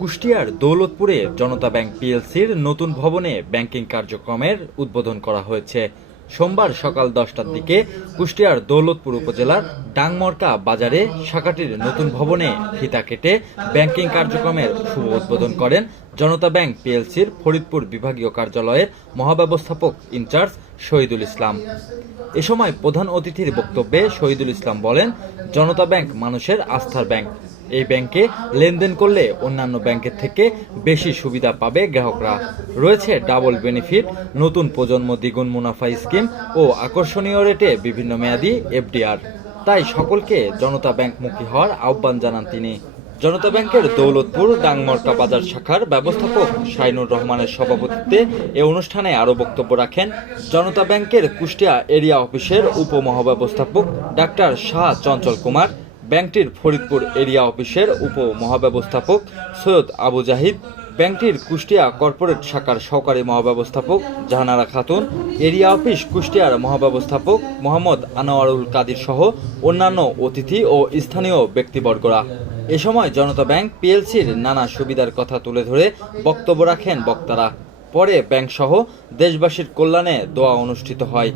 কুষ্টিয়ার দৌলতপুরে জনতা ব্যাংক পিএলসির নতুন ভবনে ব্যাংকিং কার্যক্রমের উদ্বোধন করা হয়েছে। সোমবার সকাল দশটার দিকে কুষ্টিয়ার দৌলতপুর উপজেলার ডাংমরকা বাজারে শাখাটির নতুন ভবনে ফিতা কেটে ব্যাংকিং কার্যক্রমের শুভ উদ্বোধন করেন জনতা ব্যাংক পিএলসির ফরিদপুর বিভাগীয় কার্যালয়ের মহাব্যবস্থাপক ইনচার্জ শহীদুল ইসলাম। এ সময় প্রধান অতিথির বক্তব্যে শহীদুল ইসলাম বলেন, জনতা ব্যাংক মানুষের আস্থার ব্যাংক। এই ব্যাংকে লেনদেন করলে অন্যান্য ব্যাংকের থেকে বেশি সুবিধা পাবে গ্রাহকরা। রয়েছে ডাবল বেনিফিট, নতুন প্রজন্ম দ্বিগুণ মুনাফা স্কিম ও আকর্ষণীয় রেটে বিভিন্ন মেয়াদি এফডিআর। তাই সকলকে জনতা ব্যাংকমুখী হওয়ার আহ্বান জানান তিনি। জনতা ব্যাংকের দৌলতপুর ডাংমরকা বাজার শাখার ব্যবস্থাপক শাইনুর রহমানের সভাপতিত্বে এ অনুষ্ঠানে আরও বক্তব্য রাখেন জনতা ব্যাংকের কুষ্টিয়া এরিয়া অফিসের উপমহাব্যবস্থাপক ডাক্তার শাহ চঞ্চল কুমার ব্যাংকটির ফরিদপুর এরিয়া অফিসের উপমহাব্যবস্থাপক সৈয়দ আবু জাহিদ, ব্যাংকটির কুষ্টিয়া কর্পোরেট শাখার সহকারী মহাব্যবস্থাপক জাহানারা খাতুন, এরিয়া অফিস কুষ্টিয়ার মহাব্যবস্থাপক মোহাম্মদ আনোয়ারুল কাদির সহ অন্যান্য অতিথি ও স্থানীয় ব্যক্তিবর্গরা। এ সময় জনতা ব্যাংক পিএলসির নানা সুবিধার কথা তুলে ধরে বক্তব্য রাখেন বক্তারা। পরে ব্যাংক সহ দেশবাসীর কল্যাণে দোয়া অনুষ্ঠিত হয়।